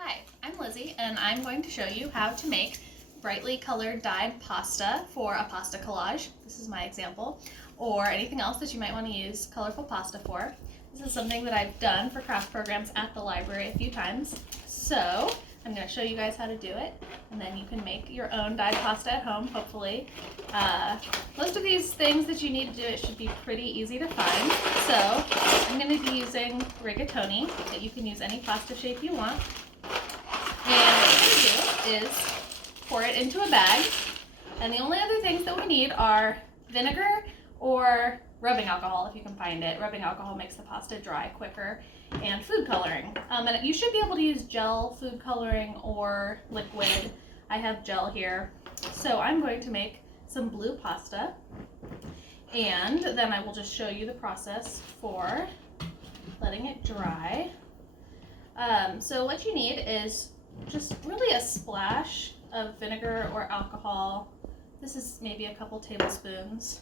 Hi, I'm Lizzie and I'm going to show you how to make brightly colored dyed pasta for a pasta collage. This is my example, or anything else that you might want to use colorful pasta for. This is something that I've done for craft programs at the library a few times. So I'm going to show you guys how to do it, and then you can make your own dyed pasta at home, hopefully. Most of these things that you need to do it should be pretty easy to find. So I'm going to be using rigatoni, but you can use any pasta shape you want. And what we're going to do is pour it into a bag, and the only other things that we need are vinegar or rubbing alcohol if you can find it. Rubbing alcohol makes the pasta dry quicker, and food coloring. And you should be able to use gel food coloring or liquid. I have gel here. So I'm going to make some blue pasta, and then I will just show you the process for letting it dry. So what you need is just really a splash of vinegar or alcohol. This is maybe a couple tablespoons,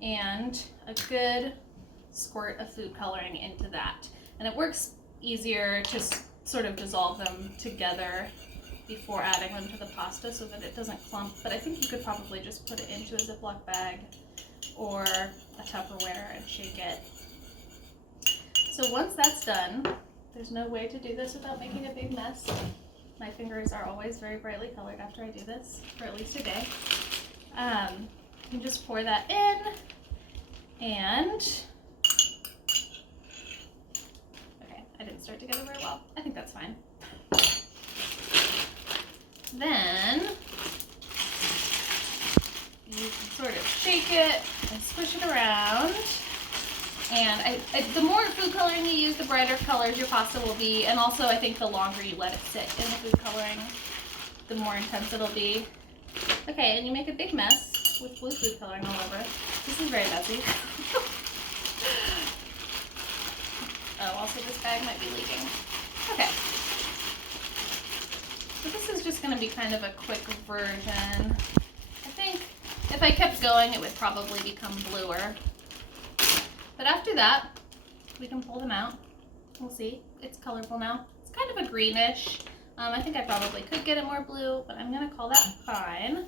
and a good squirt of food coloring into that. And it works easier to sort of dissolve them together before adding them to the pasta so that it doesn't clump. But I think you could probably just put it into a Ziploc bag or a Tupperware and shake it. So once that's done, there's no way to do this without making a big mess. My fingers are always very brightly colored after I do this, for at least a day. You just pour that in, and okay, I didn't stir it together very well. I think that's fine. Then you can sort of shake it and squish it around. And the more food coloring you use, the brighter colors your pasta will be. And also, I think the longer you let it sit in the food coloring, the more intense it'll be. Okay, and you make a big mess with blue food coloring all over. This is very messy. Oh, also this bag might be leaking. Okay. So this is just going to be kind of a quick version. I think if I kept going, it would probably become bluer. But after that, we can pull them out. We'll see. It's colorful now. It's kind of a greenish. I think I probably could get it more blue, but I'm going to call that fine.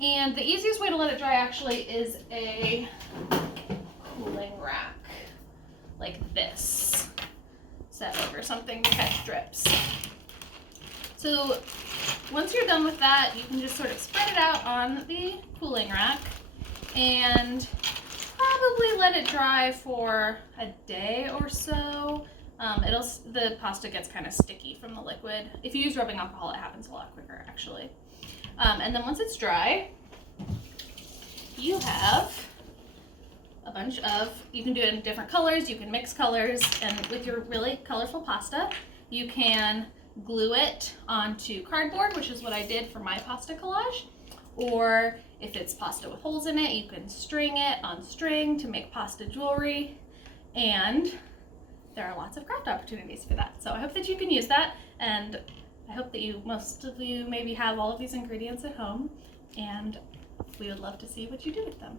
And the easiest way to let it dry actually is a cooling rack, like this, set over something to catch drips. So once you're done with that, you can just sort of spread it out on the cooling rack and probably let it dry for a day or so. The pasta gets kind of sticky from the liquid. If you use rubbing alcohol, it happens a lot quicker, actually. And then once it's dry, you have a bunch of, you can do it in different colors, you can mix colors, and with your really colorful pasta, you can glue it onto cardboard, which is what I did for my pasta collage. Or if it's pasta with holes in it, you can string it on string to make pasta jewelry. And there are lots of craft opportunities for that. So I hope that you can use that, and I hope that most of you maybe have all of these ingredients at home, and we would love to see what you do with them.